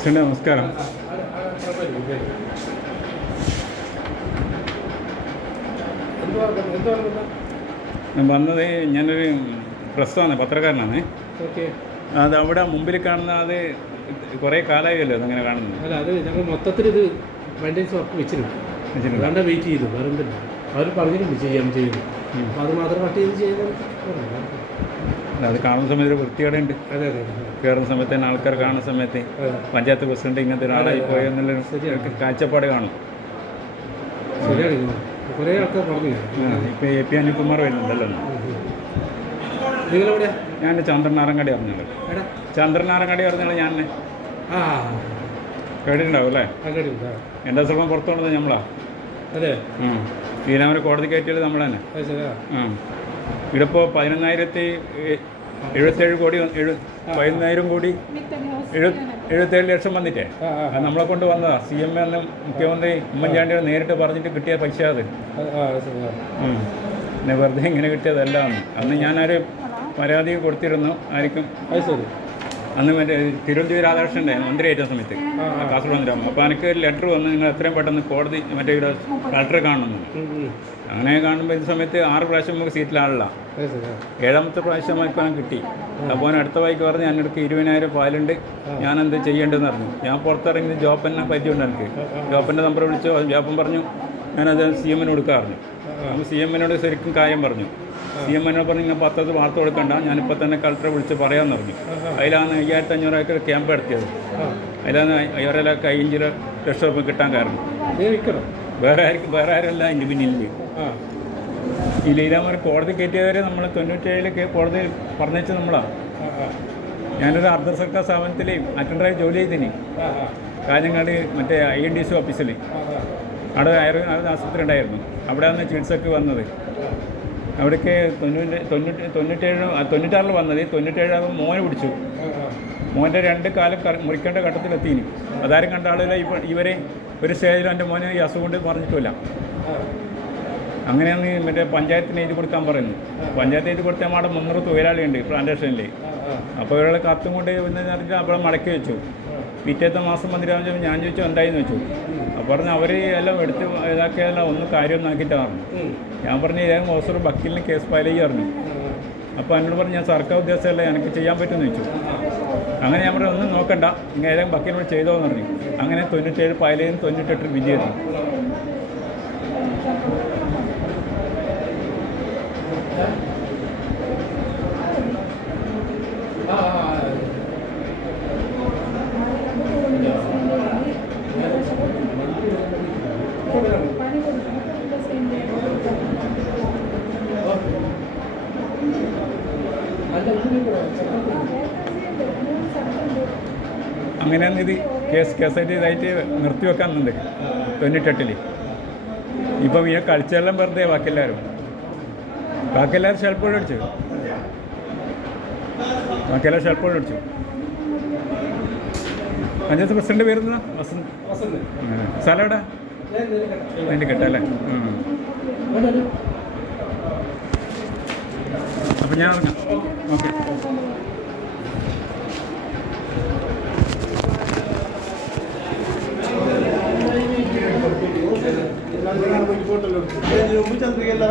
President നമസ്കാരം. ഞാൻ വന്നത് ഞാനൊരു പ്രസ്സാണ്, പത്രക്കാരനാണ്. അത് അവിടെ മുമ്പിൽ കാണുന്ന അത് കുറേ കാലമായല്ലോ അതങ്ങനെ കാണുന്നത്. അല്ല, അത് ഞങ്ങൾ മൊത്തത്തിൽ ഇത് മെയിൻ്റെനൻസ് വർക്ക് വെച്ചിട്ടുണ്ട്. അതുകൊണ്ട് വെയിറ്റ് ചെയ്തു. വേറെന്തില്ല, അവർ പറഞ്ഞിട്ടുണ്ട് ചെയ്യുന്നു. അപ്പോൾ അത് മാത്രം കട്ട് ചെയ്ത് ചെയ്യുന്നത്. അത് കാണുന്ന സമയത്ത് വൃത്തിയോടെയുണ്ട്. അതെ അതെ. കയറുന്ന സമയത്ത് തന്നെ ആൾക്കാർ കാണുന്ന സമയത്ത് പഞ്ചായത്ത് പ്രസിഡന്റ് ഇങ്ങനത്തെ ഒരാളായി പോയെന്നുള്ളൊരു കാഴ്ചപ്പാട് കാണും. ശരിയാണ്, കുറേ ആൾക്കാർ പറഞ്ഞു. ഇപ്പോൾ AP അനിൽകുമാർ വരുന്നുണ്ടല്ലോ. നിങ്ങളെവിടെയാ? ഞാൻ ചന്ദ്രനാരങ്ങാടി അറിഞ്ഞല്ലോ. ചന്ദ്രനാരങ്ങാടി അറിഞ്ഞല്ലോ ഞാൻ. കേട്ടിട്ടുണ്ടാവും അല്ലേ? എൻ്റെ സ്ഥലം പുറത്തു കൊണ്ടത് നമ്മളാ. അതെ. ഇതിനവർ കോടതി കയറ്റിയത് നമ്മൾ തന്നെ. ഇവിടെ ഇപ്പോൾ 11,077 കോടി 11,000 കോടി 77 ലക്ഷം വന്നിട്ടേ അത് നമ്മളെ കൊണ്ട് വന്നതാ. CM എന്ന മുഖ്യമന്ത്രി ഉമ്മൻചാണ്ടിയെ നേരിട്ട് പറഞ്ഞിട്ട് കിട്ടിയ പൈസ അത്. പിന്നെ വെറുതെ ഇങ്ങനെ കിട്ടിയതല്ല. അന്ന് ഞാനൊരു പരാതി കൊടുത്തിരുന്നു ആയിരിക്കും. അന്ന് മറ്റേ തിരുവനന്തപുരം രാധാകൃഷ്ണൻ്റെ മന്ത്രിയായിട്ട സമയത്ത് കാസർഗോഡ് മന്ത്രി. അപ്പോൾ എനിക്ക് ഒരു ലെറ്റർ വന്ന് നിങ്ങൾ എത്രയും പെട്ടെന്ന് കോടതി മറ്റേ ഇവിടെ കളക്ടറെ കാണണമെന്ന്. അങ്ങനെ കാണുമ്പോൾ ഈ സമയത്ത് 6 പ്രാവശ്യം നമുക്ക് സീറ്റിലാളില്ല. 7ാമത്തെ പ്രാവശ്യം നമുക്ക് കിട്ടി. അപ്പോൾ അടുത്ത വായിക്ക് പറഞ്ഞ് ഞാനെടുക്ക് 20,000 പാലുണ്ട്, ഞാനെന്ത് ചെയ്യേണ്ടതെന്ന് പറഞ്ഞു. ഞാൻ പുറത്തിറങ്ങി ജോപ്പനെ പറ്റിയുണ്ട്. എനിക്ക് ജോപ്പൻ്റെ നമ്പർ വിളിച്ചു. ജോപ്പൻ പറഞ്ഞു ഞാനത് CM കൊടുക്കാൻ പറഞ്ഞു. അപ്പോൾ CM ശരിക്കും കാര്യം പറഞ്ഞു. CM പറഞ്ഞു ഇങ്ങനെ പത്രത്തിൽ വാർത്ത കൊടുക്കണ്ട, ഞാനിപ്പോൾ തന്നെ കളക്ടറെ വിളിച്ച് പറയാമെന്ന് പറഞ്ഞു. അതിലാണ് 5,500 ഏക്കർ ക്യാമ്പ് നടത്തിയത്. അതിലാണ് 5,5 ലക്ഷം രൂപ കിട്ടാൻ കാരണം. വേറെ ആരല്ല അതിൻ്റെ പിന്നിൽ. ഈ ലീലാമാർ കോടതി കയറ്റിയവരെ നമ്മൾ 97 കോടതി പറഞ്ഞേച്ച് നമ്മളാണ്. ഞാനൊരു അർദ്ധ സർക്കാർ സ്ഥാപനത്തിൽ അറ്റൻഡറായി ജോലി ചെയ്തിന് കാഞ്ഞങ്ങാട് മറ്റേ INDC ഓഫീസിൽ. അവിടെ ആശുപത്രി ഉണ്ടായിരുന്നു. അവിടെയാണ് ചികിത്സക്ക് വന്നത്. അവിടേക്ക് 96 വന്നത്. 97 മോനെ പിടിച്ചു. മോൻ്റെ 2 കാലം മുറിക്കേണ്ട ഘട്ടത്തിലെത്തിന്. അതാരും കണ്ട ആളില്ല. ഇവരെ ഒരു സ്റ്റേജിൽ എൻ്റെ മോനെ ഈ അസുഖം കൊണ്ട് പറഞ്ഞിട്ടില്ല. അങ്ങനെയാണ് മറ്റേ പഞ്ചായത്തിന് എഴുതി കൊടുക്കാൻ പറയുന്നത്. പഞ്ചായത്ത് എഴുതി കൊടുത്താൽ അവിടെ 300 തൊഴിലാളിയുണ്ട് പ്ലാന്റേഷനിൽ. അപ്പോൾ ഇവരുടെ കത്തും കൊണ്ട് പറഞ്ഞാൽ അവിടെ മടക്കി വെച്ചു. പിറ്റേത്തെ മാസം വന്നിട്ട് ഞാൻ ചോദിച്ചു എന്തായെന്ന് വെച്ചു. അപ്പോൾ പറഞ്ഞ് അവർ എല്ലാം എടുത്ത് ഇതാക്കിയതെല്ലാം ഒന്നും കാര്യമൊന്നും ആക്കിയിട്ടാണ് പറഞ്ഞു. ഞാൻ പറഞ്ഞു ഏകം ഓഫീസർ വക്കീലിന് കേസ് ഫയൽ ചെയ്യുക പറഞ്ഞു. അപ്പോൾ എന്നോട് പറഞ്ഞു ഞാൻ സർക്കാർ ഉദ്യോഗസ്ഥരല്ല, എനിക്ക് ചെയ്യാൻ പറ്റുമെന്ന് ചോദിച്ചു. അങ്ങനെ ഞാൻ പറഞ്ഞു ഒന്നും നോക്കണ്ട, ഇങ്ങനെ ഏതെങ്കിലും വക്കീലിനോട് ചെയ്തോ എന്ന് പറഞ്ഞു. അങ്ങനെ 97 ഫയൽ ചെയ്ത് 98 വിധിയായിരുന്നു. അങ്ങനെയാണ് ഇത് കേസായിട്ട് ഇതായിട്ട് നിർത്തിവെക്കാനുണ്ട് 98. ഇപ്പം ഈ കളിച്ചെല്ലാം വെറുതെ ബാക്കിയെല്ലാവരും ഷെൽപ്പോഴും അടിച്ചു. ബാക്കിയെല്ലാം ഷെൽപ്പോഴും അടിച്ചു. പഞ്ചായത്ത് പ്രസിഡന്റ് പേരുന്ന സ്ഥലം എവിടെ? അതിൻ്റെ കേട്ടല്ലേ. അപ്പം ഞാൻ ഇറങ്ങാം. ഓക്കെ. चंद्रिकेला